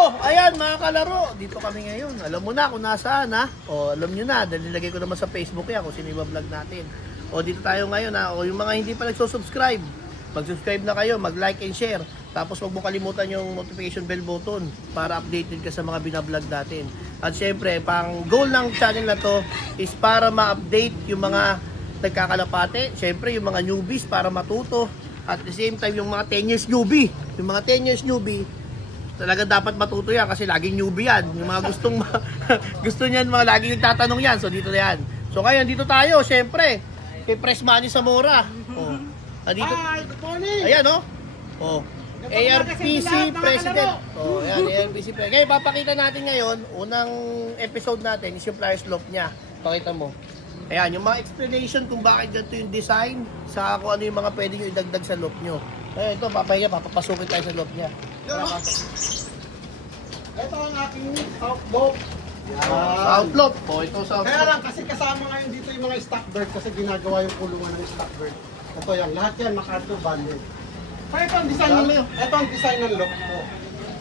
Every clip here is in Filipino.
Oh, ayan mga kalaro, dito kami ngayon. Alam mo na kung nasaan ha. O, alam nyo na, dahil nilagay ko naman sa Facebook yan kung sino vlog natin. O, dito tayo ngayon ha. O, yung mga hindi pa nagsusubscribe, mag-subscribe na kayo, mag-like and share. Tapos huwag mo kalimutan yung notification bell button para updated ka sa mga binablog natin. At syempre, pang goal ng channel na to is para ma-update yung mga nagkakalapate. Syempre, yung mga newbies para matuto. At the same time, yung mga 10 years newbie. Yung mga 10 years newbie, talaga dapat matuto yan kasi laging newbie yan. Yung mga gustong gusto niyan, mga laging nagtatanong yan. So dito na yan. So ngayon dito tayo, syempre, kay Press Manny Zamora. Oh. Dito. Hi, good morning. Ayan oh. Oh. ARPC President. Oh, ayan, ARPC President. Ngayon papakita natin ngayon, unang episode natin is yung flyer slope niya. Pakita mo. Ayan, yung mga explanation kung bakit ganito yung design, sa kung ano yung mga pwede nyo idagdag sa loop nyo. Ayan, ito, papapasukin tayo sa loop niya. Ito ang aking outlook. Sa outlook. Oh, ito sa Kaya outlook. lang kasi kasama ngayon dito yung mga stock bird kasi ginagawa yung kulungan ng stock bird. Ito yan, lahat yan MacArthur banded. Kaya ito ang design ito ang design ng look ko.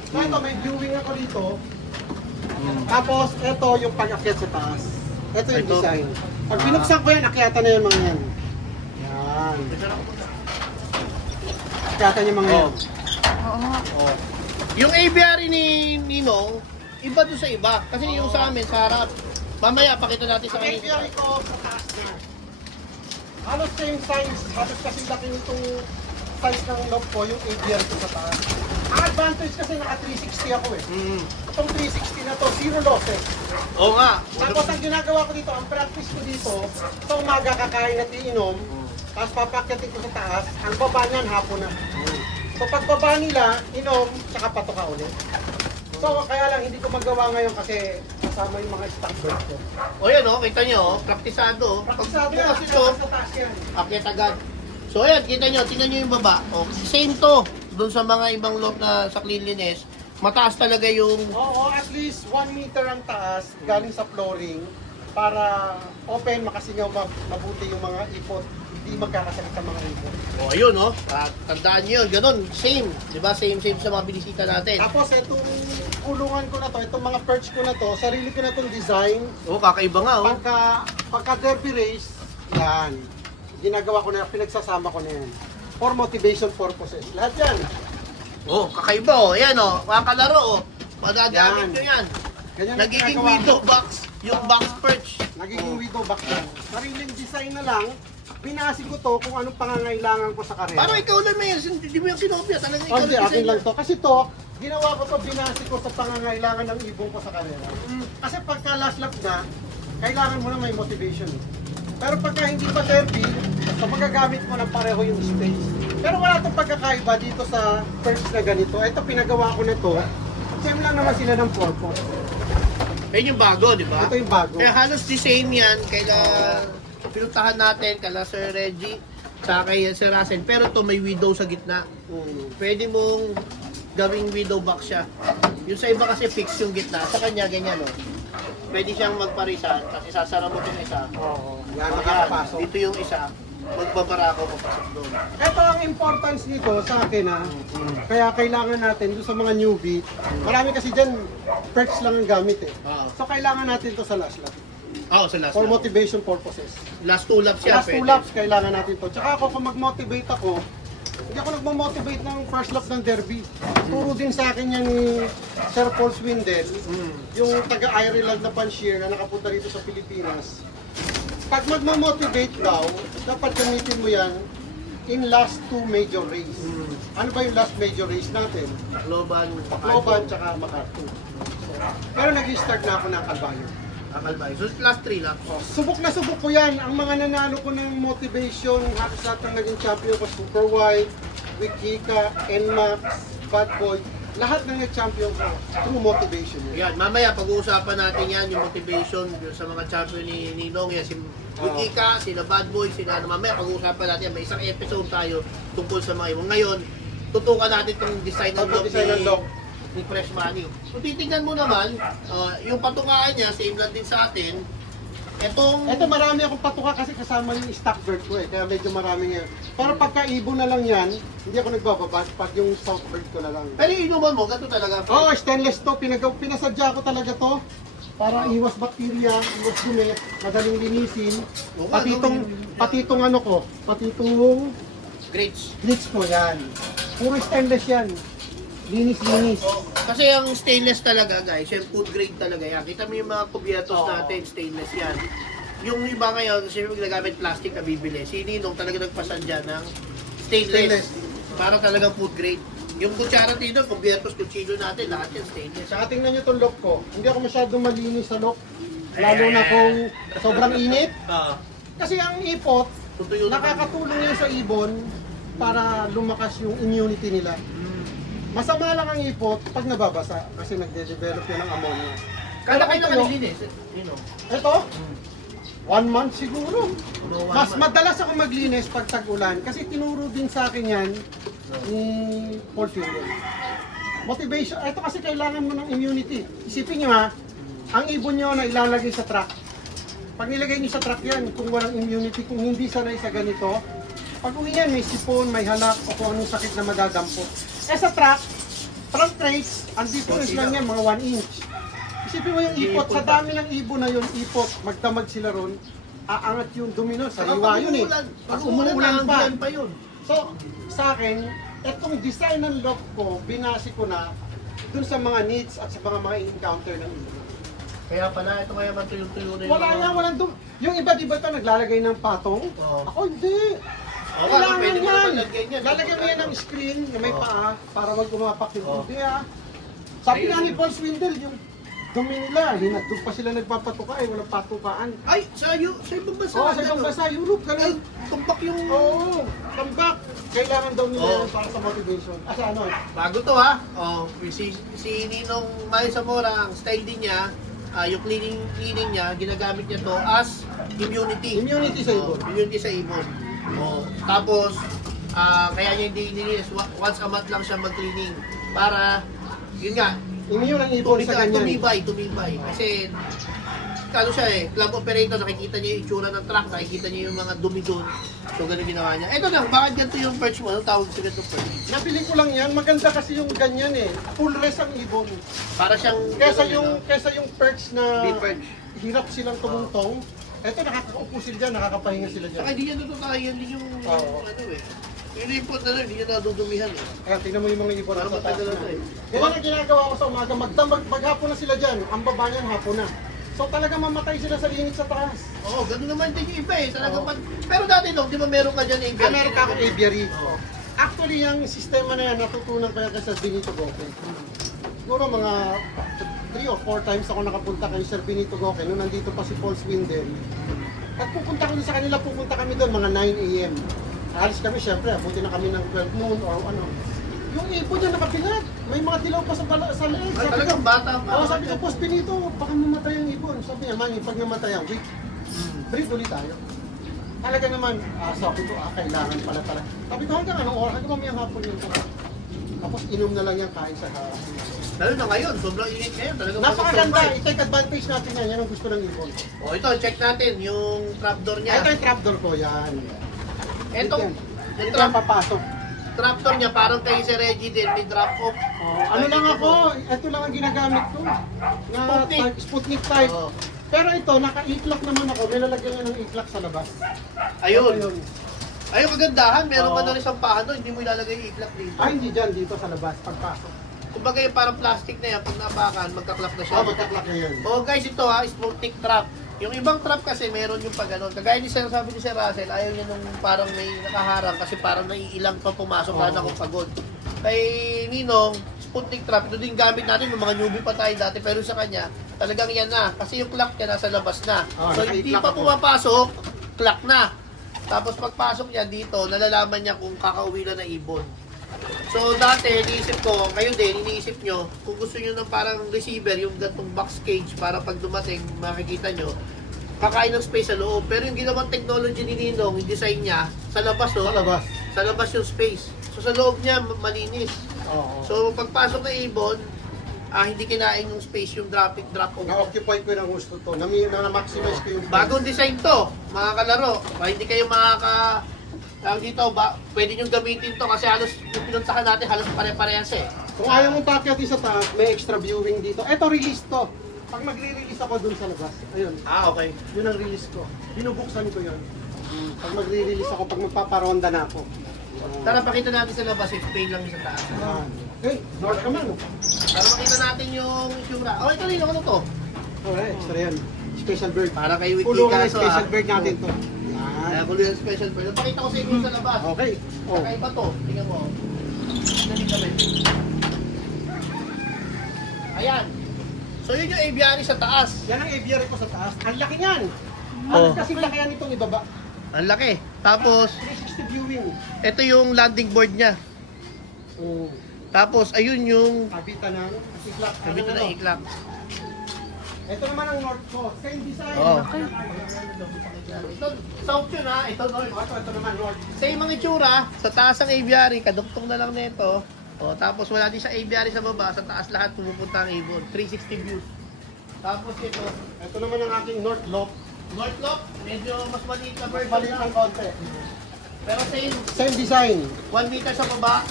So ito may viewing ako dito. Tapos ito yung pag-akyat sa taas. Ito yung design. Pag binuksan ko yan, akyatan na yung mga yan. Yan. Akyatan yung mga yan. Oh. Yung aviary ni Ninong, iba doon sa iba. Kasi yung sa amin, sa harap. Mamaya, pakita natin sa Ang kanila. aviary ko sa taas na. Halos same size, halos kasi laki itong size ng loop ko, yung aviary ko sa taas. Ang advantage kasi naka 360 ako eh. Itong 360 na to, zero losses. Oo nga. Tapos ang ginagawa ko dito, ang practice ko dito, sa umaga kakain at iinom, tapos papakyatin ko sa taas, ang baba niyan hapon na. So pagbaba nila, inom, tsaka patoka ulit. So kaya lang hindi ko magawa ngayon kasi kasama yung mga stock bird ko. O yan o, kita nyo, praktisado. Praktisado yan, Pagbukas ito, sa taas yan. akyat agad. So ayan, kita nyo, tingnan nyo yung baba. O, same to, doon sa mga ibang loop na sa cleanliness. Mataas talaga yung... Oo, at least 1 meter ang taas galing sa flooring para open, makasingaw mabuti yung mga ipot. Hindi magkakasakit sa mga ipot. O ayun o, tandaan nyo yun, ganun, same. Diba, same sa mga binisita natin. Tapos itong kulungan ko na to, itong mga perch ko na to, sarili ko na itong design. O, kakaiba nga o. Pagka derby race, yan. Ginagawa ko na, pinagsasama ko na yan. For motivation purposes. Lahat yan. O, kakaiba o. Ayan o, mga kalaro o. Magagamit Yan. nyo yan. Ganyan ang Nagiging ginagawa ko. window box, yung box perch. Nagiging widow back yan. Sariling design na lang, binasi ko to kung anong pangangailangan ko sa karera. Parang ikaw lang na yan, hindi mo yung sinopya. Talagang ikaw Hindi, lang akin design. lang to. Kasi to, ginawa ko to, binasi ko sa pangangailangan ng ibong ko sa karera. Kasi pagka last lap na, kailangan mo na may motivation. Pero pagka hindi pa derby, basta magagamit mo ng pareho yung space. Pero wala itong pagkakaiba dito sa perch na ganito. Ito, pinagawa ko na to. Same lang naman sila ng purpose. Yan yung bago, di ba? Ito yung bago. Kaya halos the same yan, kaya pinuntahan natin, kala Sir Reggie, sa kay Sir Russell. Pero to may window sa gitna. Pwede mong gawing window box siya. Yung sa iba kasi fix yung gitna. Sa kanya, ganyan o. Pwede siyang magparisan, kasi sasara mo itong isa. Oo. Yan, Ayan, makakapasok. dito yung isa. Magbabara ako papasok doon. Ito ang importance nito sa akin ha. Kaya kailangan natin doon sa mga newbie. Marami kasi dyan, perks lang ang gamit eh. Oo. So kailangan natin to sa last lap. Sa last For lap. motivation purposes. Last two laps siya. Last two pwede. laps, kailangan natin to. Tsaka ako, kung mag-motivate ako, hindi ako nagmo-motivate ng first lap ng derby. Turo din sa akin yan ni Sir Paul Swindell, yung taga-Ireland na pansier na nakapunta dito sa Pilipinas. Pag magmo-motivate daw, dapat gamitin mo yan in last two major race. Ano ba yung last major race natin? Tacloban, Tacloban tsaka MacArthur. Pero nag-start na ako ng Calvario. Akalbay. So last three laps. Subok na subok ko yan. Ang mga nanalo ko ng motivation, halos lahat ng naging champion ko, Super White, Wikika, NMAX, Bad Boy, lahat ng nag-champion ko through motivation. Yan, mamaya pag-uusapan natin yan, yung motivation yung sa mga champion ni Ninong, yan, si Wikika, sila Bad Boy, sila ano, mamaya pag-uusapan natin yan, may isang episode tayo tungkol sa mga ibang. Ngayon, tutukan natin itong design ng lock Design ng lock. ni Press Manny. Kung titignan mo naman, yung patukaan niya, same lang din sa atin, Ito marami akong patuka kasi kasama yung stock bird ko kaya medyo marami ngayon. Pero pagka ibon na lang yan, hindi ako nagbababa pag yung south bird ko na lang. Pero yung inuman mo, ganito talaga. Oo, stainless to. Pinasadya ko talaga to. Para iwas bakterya, iwas dumi, madaling linisin. Pati itong ano ko, pati itong Grades. glitch ko yan. Puro stainless yan. Linis. Oh, kasi ang stainless talaga guys, yung food grade talaga yan. Kita mo yung mga kubyetos natin, stainless yan. Yung iba ngayon, kasi ginagamit plastic na bibili. Si Ninong talaga nagpasadya ng stainless. Para talagang food grade. Yung kutsara dito, kubyetos, kutsilo natin, lahat yan stainless. Saka tingnan nyo itong lock ko. Hindi ako masyadong malinis sa lock. Lalo na kung sobrang init. Kasi ang ipot, Tutuyo na nakakatulong yan sa ibon para lumakas yung immunity nila. Masama lang ang ipot pag nababasa kasi nagde-develop yan ng ammonia. Kada kayo Pero naman ito, nilinis. Ninong. Ito, 1 month siguro. Ano, Mas 1 month. madalas ako maglinis pag tag-ulan kasi tinuro din sa akin yan ni Paul Finger. Motivation, ito kasi kailangan mo ng immunity. Isipin nyo ha, ang ibon nyo na ilalagay sa truck. Pag nilagay nyo sa truck yan, kung walang immunity, kung hindi sanay sa ganito, pag uwi yan, may sipon, may halak, o kung anong sakit na madadampo. Eh sa truck, front trace, ang difference lang yan, mga 1 inch. Isipin mo yung ipot, sa dami ng ibon na yun, ipot, magdamag sila ron, aangat yung domino, sariwa yun eh. Pag umuulan pa yun. So, sa akin, itong design ng lock ko, binasi ko na dun sa mga needs at sa mga encounter ng ibon. Kaya pala, ito kaya matuyong-tuyo na Wala nga, walang yung iba di ba ito naglalagay ng patong? Oo. Ako hindi. Oo, Kailangan pwede mo yan. naman lagyan yan. Lalagyan mo yan ng screen na may Oo. paa para wag gumapak yung Oo. hindi ah. Sabi Ayun. nga ni Paul Swindle, yung dumi nila, doon pa sila nagpapatuka walang patukaan. Ay, sa ibang bansa. Oo, sa ibang bansa, Europe, Ay, ganun. tumpak yung... Oo, tambak. Kailangan daw nila Oo. yan para sa motivation. Sa ano? Bago to ha. Oh, si Ninong Mayo Zamora, ang style din niya, yung cleaning niya, ginagamit niya to as immunity. Immunity sa ibon. Immunity sa ibon. Oh, tapos, kaya niya hindi nilinis. Once a month lang siya mag-cleaning. Para, yun nga, Immune ang ibon sa ganyan. tumibay. Kasi, ano siya club operator, nakikita niya yung itsura ng truck, nakikita niya yung mga dumi doon. So, ganun ginawa niya. Ito lang, bakit ganito yung perch mo? Ano tawag sa ganito perch? Nabili ko lang yan, maganda kasi yung ganyan eh. Full rest ang ibon. Para siyang... Kesa yung perch na Big perch. hirap silang tumungtong. Ito nakakaupo sila dyan, nakakapahinga sila dyan. Saka hindi yan natutayan din yung Oo. ano eh. Yung import na hindi yan nadudumihan eh. Kaya tingnan mo yung mga ibon Para sa taas matagal na. na to eh. Ganyan ang ginagawa ko sa umaga, maghapon na sila dyan. Ang baba niyan hapon na. So talaga mamatay sila sa init sa taas. Oo, ganun naman din yung iba eh. Talagang Oo. Pero dati Dok, di ba meron ka dyan aviary? Meron ka akong aviary. Oo. Actually, yung sistema na yan, natutunan ko yan kay Sir Benito Goke. Siguro mga 3 or 4 times ako nakapunta kay Sir Benito Goke nung nandito pa si Paul Swindle. At pupunta ko sa kanila, pupunta kami doon mga 9 a.m. Alis kami syempre, abuti na kami ng 12 noon or ano. Yung ibon niya nakabigat. May mga dilaw pa sa leeg. Ay, talagang bata pa. Sabi ko, Boss Benito, baka mamatay ang ibon. Sabi niya, Manny, pag namatay ang week, breed ulit tayo. Talaga naman, sabi ko, kailangan pala talaga. Sabi ko, hanggang anong oras? Hanggang mamayang hapon yun. Tapos inom na lang yan kain sa harap. Lalo na ngayon, sobrang init ngayon. Talagang Napakaganda, mag-survive. i-take advantage natin yan. Yan ang gusto ng ibon. Oh, ito, check natin yung trapdoor niya. Ito yung trapdoor ko, yan. Itong Dito ang papasok. trapdoor niya, parang kay Sir Reggie din, may drop off. Ano lang ako, ito lang ang ginagamit ko. Na Sputnik. Sputnik type. Oo. Pero ito, naka-e-clock naman ako. May lalagyan nga ng e-clock sa labas. Ayun. Ayun. Ayun, kagandahan. Meron Oo. ka na isang pahan doon, hindi mo ilalagay yung iklap dito. Ay, hindi dyan. Dito sa labas. Pagpasok. Kumbaga yung parang plastic na yan, pag napakan, magka-clap na siya. Magka-clock na yan. Oh guys, ito ha, Sputnik trap. Yung ibang trap kasi meron yung pag ano. Kagaya ni Sir, sabi ni Sir Russell, ayaw niya nung parang may nakaharang kasi parang naiilang pa pumasok Oo. na kung pagod. Kay Ninong, Sputnik trap, ito din gamit natin, yung mga newbie pa tayo dati, pero sa kanya, talagang yan na. Kasi yung clock niya nasa labas na. So hindi naka-i-clock pa ako. pumapasok, clock na. Tapos pagpasok niya dito, nalalaman niya kung kakauwi na ibon. So dati, iniisip ko, kayo din, iniisip nyo, kung gusto nyo ng parang receiver, yung gantong box cage, para pag dumating, makikita nyo, kakain ng space sa loob. Pero yung ginawang technology ni Ninong, yung design niya, sa labas, oh, Sa labas. sa labas yung space. So sa loob niya, malinis. Oo. So pagpasok ng ibon, hindi kinain yung space yung drop off. Na-occupy ko ng gusto to. Na-maximize ko yung Bagong design to, mga kalaro. Hindi kayo tawag dito, pwede nyo gamitin to kasi halos yung pinuntahan natin halos pare-parehas eh. Kung ayaw mong packet sa taas, may extra viewing dito. Eto, release to. Pag magre-release ako dun sa labas, ayun, Okay. yun ang release ko. Binubuksan ko yun. Pag magre-release ako, pag magpaparonda na ako. Tara, pakita natin sa labas, explain lang yung sa taas. North naman. Para makita natin yung itsura. Oh, ito rin, ano to? Alright, extra yan. Special bird. Para kay Wiki Kulungan ng Kaso, special bird natin to. Kaya Yan. kulo yung special bird. Pakita ko sa inyo sa labas. Okay. Oh. Kakaiba to. Tingnan mo. Dali kami. Ayan. So yun yung aviary sa taas. Yan ang aviary ko sa taas. Ang laki niyan. Oh. Kasi laki yan itong ibaba. Ang laki. Tapos, 360 viewing. ito yung landing board niya. Oh. Tapos, ayun yung Kabitan ng iklak. sabi na iklak. Ito naman ang north ko. Same design. Oh. Ito, south yun ha. Ito north. Ito naman north. Same mga itsura. Sa taas ang aviary, kaduktong na lang nito. O, tapos wala din sa aviary sa baba. Sa taas lahat pumupunta ang ibon. 360 views. Tapos ito, Ito naman ang aking north loft. north lock. Medyo mas maliit na version Balik na. ng konti. Pero same. Same design. 1 meter sa baba.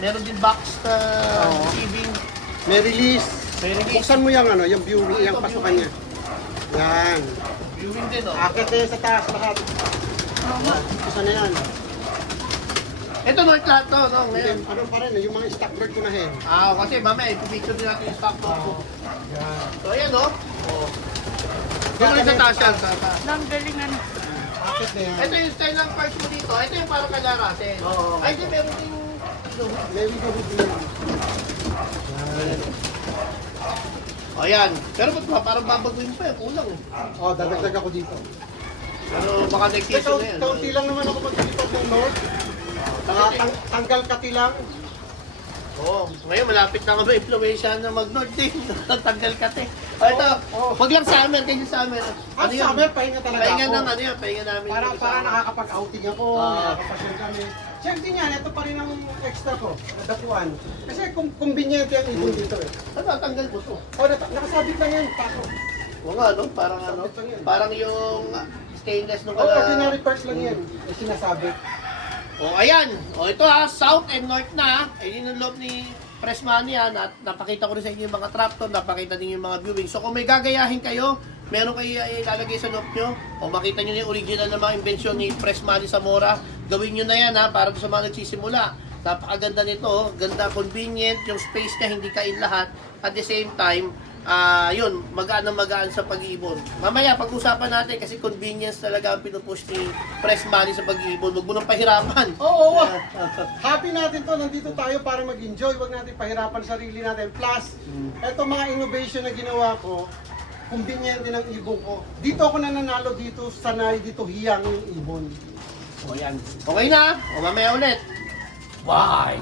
Meron din box na Oo. receiving. May release. May release. Buksan mo yung ano, yung viewing, yung pasukan niya. Yan. Viewing din, oh. Akit na yan sa taas lahat. Buksan na yan. Ito north lahat to, no? Ngayon. Ano pa rin, yung mga stock bird ko na hen. Kasi mamaya, ipipicture din natin yung stock photo. Yan. So, ayan, no? Oh. Doon rin sa taas yan. Ang galing ano. Akit na yan. Ito yung style ng parts mo dito. Ito yung parang kalarasin. Oo. Ay, di, meron din May we go with you. O, yan. Pero ba't ba? Parang babaguhin pa yan. Kulang. Eh. Oh, dadagdag ako dito. Pero baka next season na yan. Kaunti lang naman ako maglilipat ng north. Tanggal kati lang. Oo. Ngayon, malapit na kami impluensya na mag-north din. Tanggal ka, te. O, ito. Oo. Wag lang summer. Kayo summer. Ang sabi, pahinga talaga Pahinga ako. ng ano yan. Pahinga namin. Para nakakapag-outing ako, Ah. nakakapasyal kami. Siyempre yan, ito pa rin ang extra ko, nadapuan. Kasi convenient ang ibon dito eh. Ano, tanggal mo to? O, nakasabit lang yan, tako. Oo nga, no? Parang ano? Parang yung stainless nung O, ordinary parts lang yan, yung sinasabi. O, ayan. O, ito ha, south and north na. Ayun yung loob ni Pressmania. Napakita ko rin sa inyo yung mga trapdoor, napakita din yung mga viewing. So, kung may gagayahin kayo, meron kayo ilalagay sa loob nyo, o makita nyo yung original na mga invensyon ni Pressmania Zamora, gawin nyo na yan ha, para sa mga nagsisimula. Napakaganda nito, oh. Ganda, convenient, yung space niya hindi kain lahat. At the same time, yun, magaan sa pag-iibon. Mamaya, pag-usapan natin kasi convenience talaga ang pinupush ni Pressmania sa pag-iibon. Huwag mo nang pahirapan. Oo, happy natin to, nandito tayo para mag-enjoy, wag natin pahirapan sarili natin. Plus, eto mga innovation na ginawa ko, convenient din ang ibon ko. Dito ako nananalo dito, sanay dito hiyang yung ibon. O yan. Okay na, o mamaya ulit. Bye!